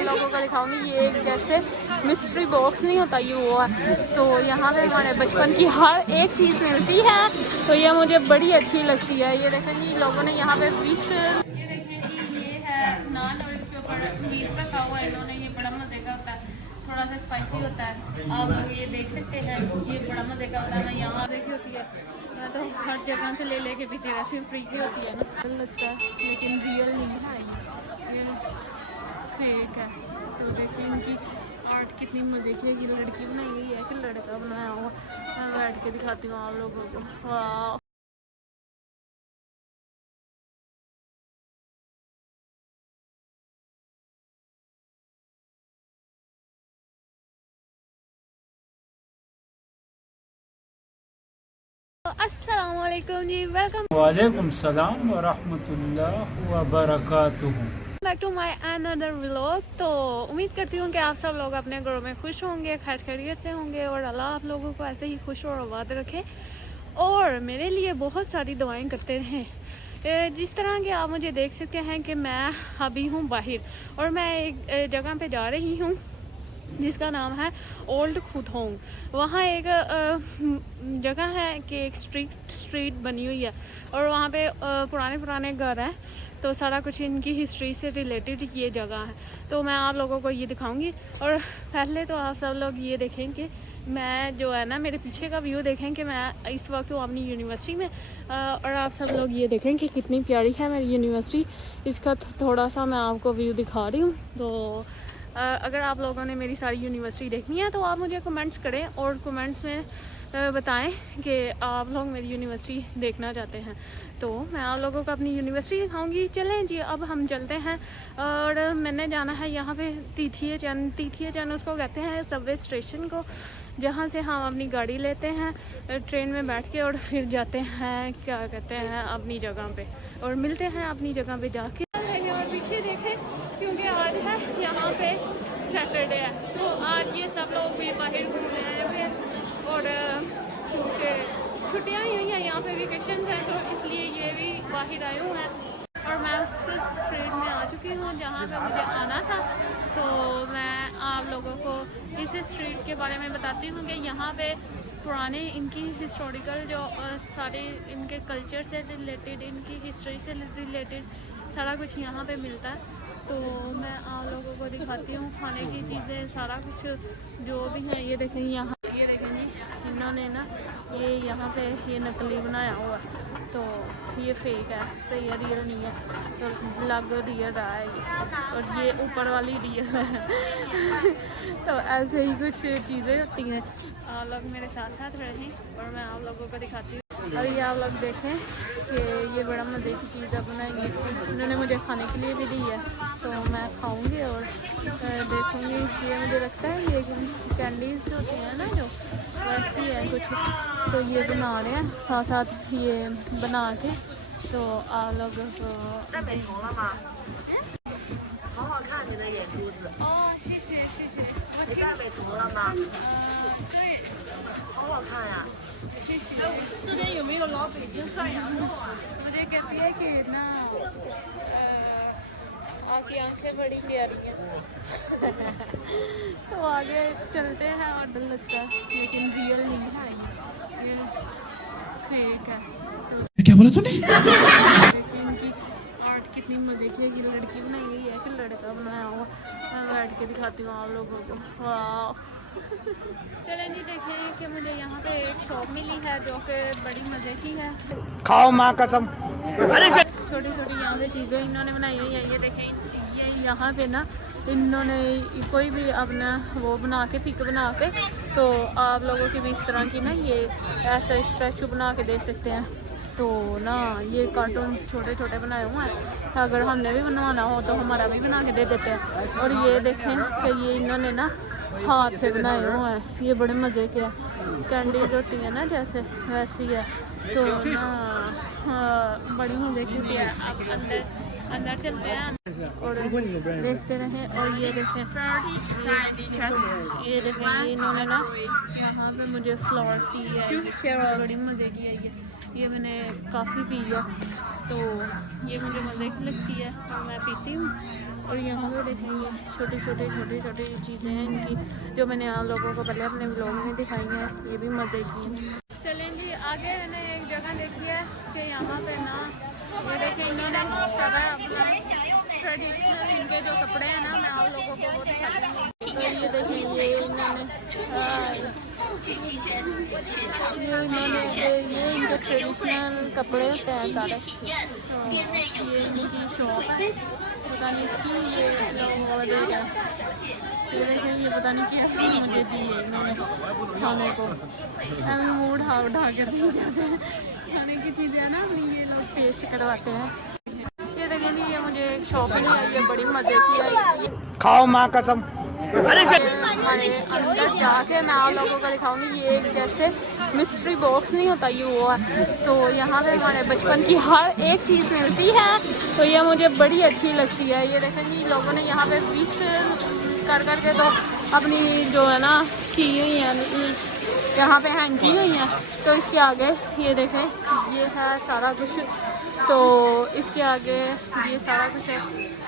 आप लोगों को दिखाऊंगी। ये एक जैसे मिस्ट्री बॉक्स नहीं होता, ये वो है। तो यहाँ पे हमारे बचपन की हर एक चीज़ मिलती है, तो ये मुझे बड़ी अच्छी लगती है। ये देखें जी, लोगों ने यहाँ पे फिश, ये देखें जी, ये है नान और इसके ऊपर मीट रखा हुआ है इन्होंने। ये बड़ा मज़े का होता है, थोड़ा सा स्पाइसी होता है। आप लोग ये देख सकते हैं, ये बड़ा मज़े का होता है। मैं यहाँ देखी होती है, मैं तो हर जगह से ले लेके पीछे रहती हूँ, फ्री की होती है ना, लगता है लेकिन रियल नहीं है, ये फेक है। तो देखिए इनकी आर्ट कितनी मज़े की है। कि लड़की बनाई हुई है कि लड़का बनाया हुआ। मैं बैठ के दिखाती हूँ आप लोगों को। वाह, अस्सलामुअलैकुम जी, वेलकम वालेकुम सलाम व रहमतुल्लाह व बरकातुहू। Back to my another vlog. तो उम्मीद करती हूँ कि आप सब लोग अपने घरों में खुश होंगे, खैर खैरियत से होंगे, और अल्लाह आप लोगों को ऐसे ही खुश और आबाद रखे और मेरे लिए बहुत सारी दुआएं करते रहें। जिस तरह के आप मुझे देख सकते हैं कि मैं अभी हूँ बाहर, और मैं एक जगह पे जा रही हूँ जिसका नाम है ओल्ड खुथोंग। वहाँ एक जगह है कि एक स्ट्रीट बनी हुई है, और वहाँ पे पुराने घर हैं। तो सारा कुछ इनकी हिस्ट्री से रिलेटेड ये जगह है, तो मैं आप लोगों को ये दिखाऊंगी। और पहले तो आप सब लोग ये देखें कि मैं जो है ना, मेरे पीछे का व्यू देखें कि मैं इस वक्त हूँ अपनी यूनिवर्सिटी में। और आप सब लोग ये देखें कि कितनी प्यारी है मेरी यूनिवर्सिटी। इसका थोड़ा सा मैं आपको व्यू दिखा रही हूँ। तो अगर आप लोगों ने मेरी सारी यूनिवर्सिटी देखनी है तो आप मुझे कमेंट्स करें, और कमेंट्स में बताएं कि आप लोग मेरी यूनिवर्सिटी देखना चाहते हैं, तो मैं आप लोगों को अपनी यूनिवर्सिटी दिखाऊंगी। चलें जी, अब हम चलते हैं। और मैंने जाना है यहाँ पे तीथिया चैन उसको कहते हैं, सबवे स्टेशन को, जहाँ से हम अपनी गाड़ी लेते हैं ट्रेन में बैठ के, और फिर जाते हैं क्या कहते हैं अपनी जगह पे, और मिलते हैं अपनी जगह पे जाके। और पीछे देखें, क्योंकि आज है यहाँ पे सैटरडे है, तो आज ये सब लोग भी बाहर घूमने आए हुए हैं। और क्योंकि छुट्टियाँ ही हुई हैं, यहाँ पे वेकेशन हैं, तो इसलिए ये भी बाहर आए हुए हैं। और मैं उस स्ट्रीट में आ चुकी हूँ जहाँ पे मुझे आना था। तो मैं आप लोगों को इस स्ट्रीट के बारे में बताती हूँ कि यहाँ पे पुराने इनकी हिस्टोरिकल जो सारे इनके कल्चर से रिलेटेड, इनकी हिस्ट्री से रिलेटेड सारा कुछ यहाँ पे मिलता है। तो मैं आप लोगों को दिखाती हूँ खाने की चीज़ें, सारा कुछ जो भी है। ये देखें यहाँ, ये देखें जी, इन्होंने ना ये यहाँ पे ये नकली बनाया हुआ, तो ये फेक है, सही है, रियल नहीं है। तो लग रियल रहा है ये, और ये ऊपर वाली रियल है। तो ऐसे ही कुछ चीज़ें होती हैं। आप लोग मेरे साथ साथ रहें और मैं आप लोगों को दिखाती हूँ। और ये आप लोग देखें कि ये बड़ा मज़े की चीज़ बनाई है, उन्होंने मुझे खाने के लिए भी दी है, तो मैं खाऊंगी और देखूंगी। ये मुझे लगता है ये कैंडीज होती हैं ना, जो वैसी है कुछ, तो ये बना रहे हैं साथ साथ ये बना के। तो आप लोग मुझे कहती है कि ना आपकी आंखें बड़ी प्यारी हैं। तो आगे चलते हैं, और डर लगता है लेकिन रियल नहीं है, ये फेक है। तो क्या बोला तूने? देखिए इनकी आर्ट कितनी मज़े की है। कि लड़की बनाई हुई है कि लड़का बनाया हुआ। मैं बैठ के दिखाती हूँ आप लोगों को। वाह, चलें जी, देखें कि मुझे यहाँ पे एक शॉप मिली है जो कि बड़ी मज़े की है। खाओ माँ कसम। छोटी छोटी यहाँ पे चीज़ें इन्होंने बनाई हुई है। ये देखें, ये यहाँ पे ना इन्होंने कोई भी अपना वो बना के, पिक बना के, तो आप लोगों की भी इस तरह की ना ये ऐसा स्टैचू बना के दे सकते हैं। तो ना ये कार्टून छोटे छोटे बनाए हुए हैं, अगर हमने भी बनवाना हो तो हमारा भी बना के दे देते हैं। और ये देखें कि ये इन्होंने ना हाथ से बनाए हुए हैं, ये बड़े मज़े के हैं। कैंडीज होती है ना जैसे, वैसी है। तो ना हाँ, बड़ी मज़े की है। अब अंदर चलते हैं और देखते रहें। और ये देखें, ये देखें, ये इन्होंने ना यहाँ पे मुझे फ्लावर टी है, बड़ी मज़े की है ये मैंने काफ़ी पी है, तो ये मुझे मज़े की लगती है और मैं पीती हूँ। और यहाँ पे देखें ये छोटी छोटी चीज़ें हैं इनकी, जो मैंने आप लोगों को पहले अपने व्लॉग में दिखाई हैं। ये भी मज़े की हैं। चलें जी आगे। मैंने एक जगह देखी है कि यहाँ पे ना ये देखें इन्होंने सारा अपना ट्रेडिशनल इनके जो कपड़े हैं ना, मैं आप लोगों को वो दिखाती हूँ। तो ये देखें ये इन्होंने ये इनके ट्रेडिशनल कपड़े होते हैं सारे। ये इनकी शॉप है, पता नहीं इसकी ये लोग वो दे रहे हैं। ये देखें ये पता नहीं कैसे मुझे दी है इन्होंने खाने को। हमें मूड उठा कर दी जाते हैं खाने की चीज़ें है ना, अपनी ये लोग टेस्ट करवाते हैं। ये देखें जी ये मुझे एक शॉप ही आई है, बड़ी मज़े की आई। खाओ माँ कसम। हमारे अंदर जाके मैं आप लोगों को दिखाऊंगी। ये एक जैसे मिस्ट्री बॉक्स नहीं होता ये वो है। तो यहाँ पे हमारे बचपन की हर एक चीज़ मिलती है, तो ये मुझे बड़ी अच्छी लगती है। ये देखें जी लोगों ने यहाँ पे विश कर करके तो अपनी जो है ना की हुई है, यहाँ पे हैंग की हुई हैं। तो इसके आगे ये देखें ये है सारा कुछ। तो इसके आगे ये सारा कुछ है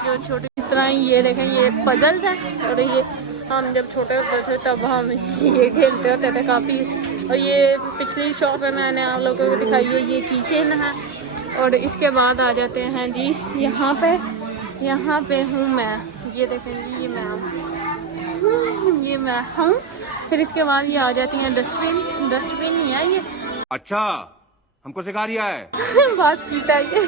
जो छोटे इस तरह ये देखें ये पजल्स हैं। और ये हम जब छोटे होते थे तब हम ये खेलते होते थे काफ़ी। और ये पिछली शॉप में मैंने आप लोगों को दिखाई है, ये किचन है। और इसके बाद आ जाते हैं जी यहाँ पे हूँ मैं। ये देखें ये मैं हूँ। फिर इसके बाद ये आ जाती हैं डस्टबिन ही है ये। अच्छा हमको सिखा रिया है बास्केट है ये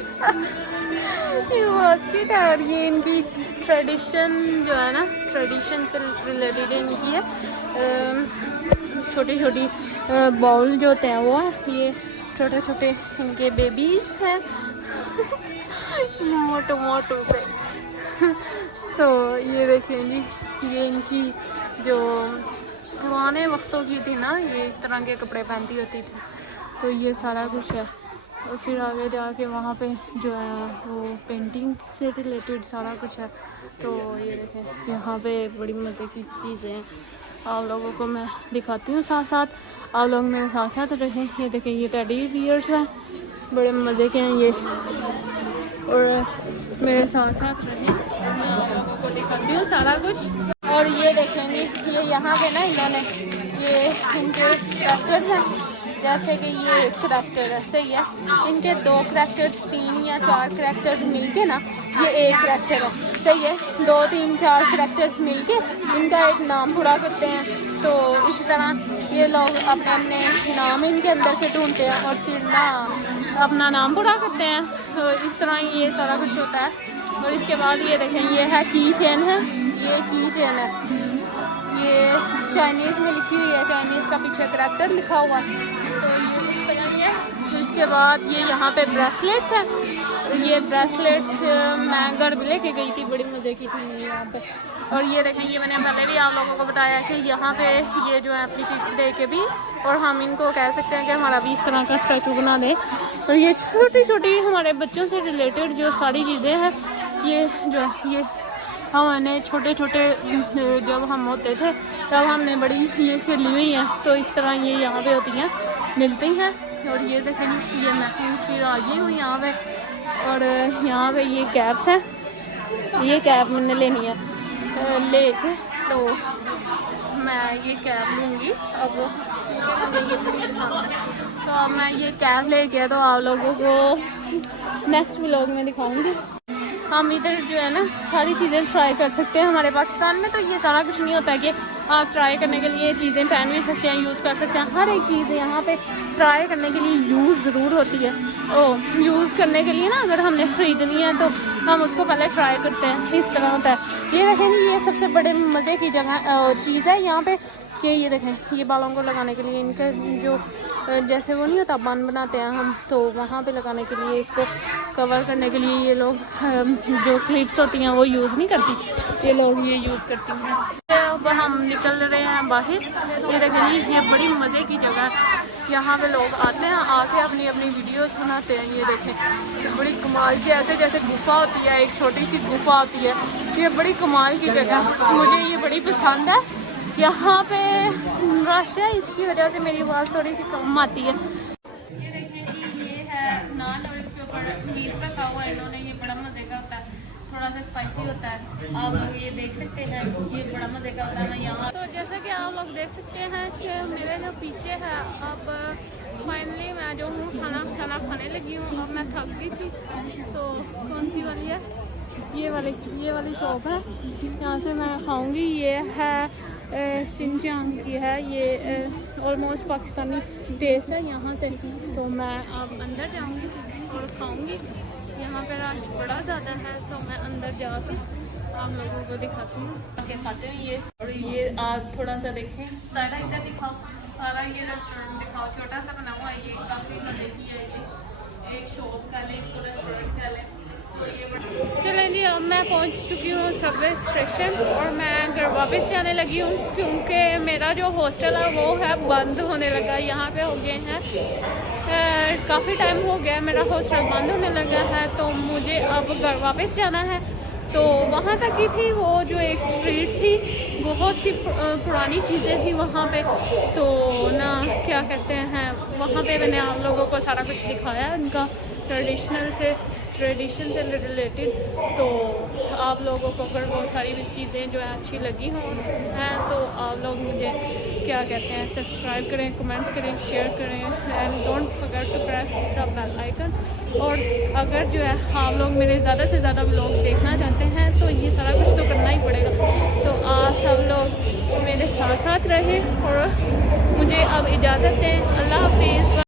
बास्केट है। और ये इनकी ट्रेडिशन जो है ना, ट्रेडिशन से रिलेटेड इनकी है। छोटी बाउल जो होते हैं वो है। ये छोटे इनके बेबीज़ हैं मोटो से। तो ये देखें जी ये इनकी जो पुराने वक्तों की थी ना, ये इस तरह के कपड़े पहनती होती थी। तो ये सारा कुछ है। और फिर आगे जाके वहाँ पे जो है वो पेंटिंग से रिलेटेड सारा कुछ है। तो ये देखें यहाँ पे बड़ी मज़े की चीज़ें हैं, आप लोगों को मैं दिखाती हूँ साथ साथ। आप लोग मेरे साथ साथ रहें। ये देखें ये टेडी बियर्स हैं, बड़े मज़े के हैं ये। और मेरे साथ साथ रहें, मैं आप लोगों को दिखाती हूँ सारा कुछ। और ये देखेंगे ये यहाँ पे ना इन्होंने ये इनके करैक्टर्स हैं। जैसे कि ये एक करैक्टर है, सही है। इनके 2 करैक्टर्स 3 या 4 करैक्टर्स मिलके ना ये एक करैक्टर है, सही है। 2 3 4 करैक्टर्स मिलके इनका एक नाम पूरा करते हैं। तो इसी तरह ये लोग अपने नाम इनके अंदर से ढूंढते हैं और फिर ना अपना नाम पूरा करते हैं। तो इस तरह ये सारा कुछ होता है। और इसके बाद ये देखें ये है की चेन है, ये की चेन है। ये चाइनीज़ में लिखी हुई है, चाइनीज़ का पीछे करैक्टर लिखा हुआ है। तो ये तो इसके बाद ये यहाँ पे ब्रेसलेट्स हैं। ये ब्रेसलेट्स मैं घर भी लेके गई थी, बड़ी मज़े की थी यहाँ पे। और ये देखें ये मैंने पहले भी आप लोगों को बताया कि यहाँ पे ये जो है अपनी किड्स डे के भी, और हम इनको कह सकते हैं कि हमारा भी इस तरह का स्टैचू बना दें। और ये छोटी हमारे बच्चों से रिलेटेड जो सारी चीज़ें हैं, ये जो है ये हमने छोटे जब हम होते थे तब हमने बड़ी ये खेली हुई हैं। तो इस तरह ये यहाँ पे होती हैं, मिलती हैं। और ये देखें ये मैं फिर आ गई हूँ यहाँ पे। और यहाँ पे ये कैप्स हैं, ये कैप मैंने लेनी है लेके, तो मैं ये कैप लूँगी अब, क्योंकि मुझे ये बड़ी पसंद है। तो अब मैं ये कैप लेके तो आप लोगों को नेक्स्ट व्लॉग में दिखाऊंगी। हम इधर जो है ना सारी चीज़ें ट्राई कर सकते हैं। हमारे पाकिस्तान में तो ये सारा कुछ नहीं होता है कि आप ट्राई करने के लिए चीज़ें पहन भी सकते हैं, यूज़ कर सकते हैं। हर एक चीज़ यहाँ पे ट्राई करने के लिए यूज़ ज़रूर होती है। यूज़ करने के लिए ना अगर हमने ख़रीदनी है तो हम उसको पहले ट्राई करते हैं, इस तरह होता है। ये देखेंगे ये सबसे बड़े मज़े की जगह चीज़ है यहाँ पे कि ये देखें ये बालों को लगाने के लिए इनका जो जैसे वो नहीं होता बन बनाते हैं हम, तो वहाँ पे लगाने के लिए इसको कवर करने के लिए ये लोग जो क्लिप्स होती हैं वो यूज़ नहीं करती, ये लोग ये यूज़ करती हैं। अब हम निकल रहे हैं बाहर। ये देखें जी ये बड़ी मज़े की जगह है, यहाँ पे लोग आते हैं, आके अपनी वीडियोस बनाते हैं। ये देखें बड़ी कमाल की, ऐसे जैसे गुफा होती है, एक छोटी सी गुफा होती है। ये बड़ी कमाल की जगह, मुझे ये बड़ी पसंद है। यहाँ पे रश है, इसकी वजह से मेरी आवाज़ थोड़ी सी कम आती है। ये देखिए कि ये है नान और इसके ऊपर मीट रखा हुआ है इन्होंने, ये बड़ा मज़े का होता है। थोड़ा सा स्पाइसी होता है। आप लोग ये देख सकते हैं, ये बड़ा मज़े का होता है। मैं यहाँ तो जैसे कि आप लोग देख सकते हैं कि मेरे जो पीछे है, अब फाइनली मैं जो हूँ खाना खाने लगी हूँ। अब मैं थक गई थी, तो कौन सी वाली है, ये वाली शॉप है, यहाँ से मैं खाऊंगी। ये है शिनचांग की है, ये ऑलमोस्ट पाकिस्तानी टेस्ट है यहाँ से। तो मैं अब अंदर जाऊंगी और खाऊंगी। यहाँ पे रश बड़ा ज़्यादा है, तो मैं अंदर जाकर आप लोगों को दिखाती हूँ आके खाते हैं ये। और ये आज थोड़ा सा देखें, सारा इधर दिखाओ, सारा ये रेस्टोरेंट दिखाओ, छोटा सा बना हुआ है, ये काफ़ी मज़े की है। ये एक शॉप का ले, इसको रेस्टोरेंट का ले। चलें जी, अब मैं पहुंच चुकी हूँ सबवे स्टेशन और मैं घर वापस जाने लगी हूँ, क्योंकि मेरा जो हॉस्टल है वो है बंद होने लगा। यहाँ पे हो गए हैं काफ़ी टाइम हो गया मेरा हॉस्टल बंद होने लगा है, तो मुझे अब घर वापस जाना है। तो वहाँ तक की थी वो जो एक स्ट्रीट थी, बहुत सी पुरानी चीज़ें थी वहाँ पे। तो ना क्या कहते हैं, वहाँ पे मैंने आप लोगों को सारा कुछ दिखाया उनका ट्रेडिशन से रिलेटेड। तो आप लोगों को अगर बहुत सारी चीज़ें जो है अच्छी लगी हों हैं, तो आप लोग मुझे क्या कहते हैं सब्सक्राइब करें, कमेंट्स करें, शेयर करें, and don't forget to press the bell icon. और अगर जो है आप लोग मेरे ज़्यादा से ज़्यादा व्लॉग देखना चाहते हैं, तो ये सारा कुछ तो करना ही पड़ेगा। तो आप सब लोग मेरे साथ साथ रहें और मुझे अब इजाज़त दें। अल्लाह हाफिज़।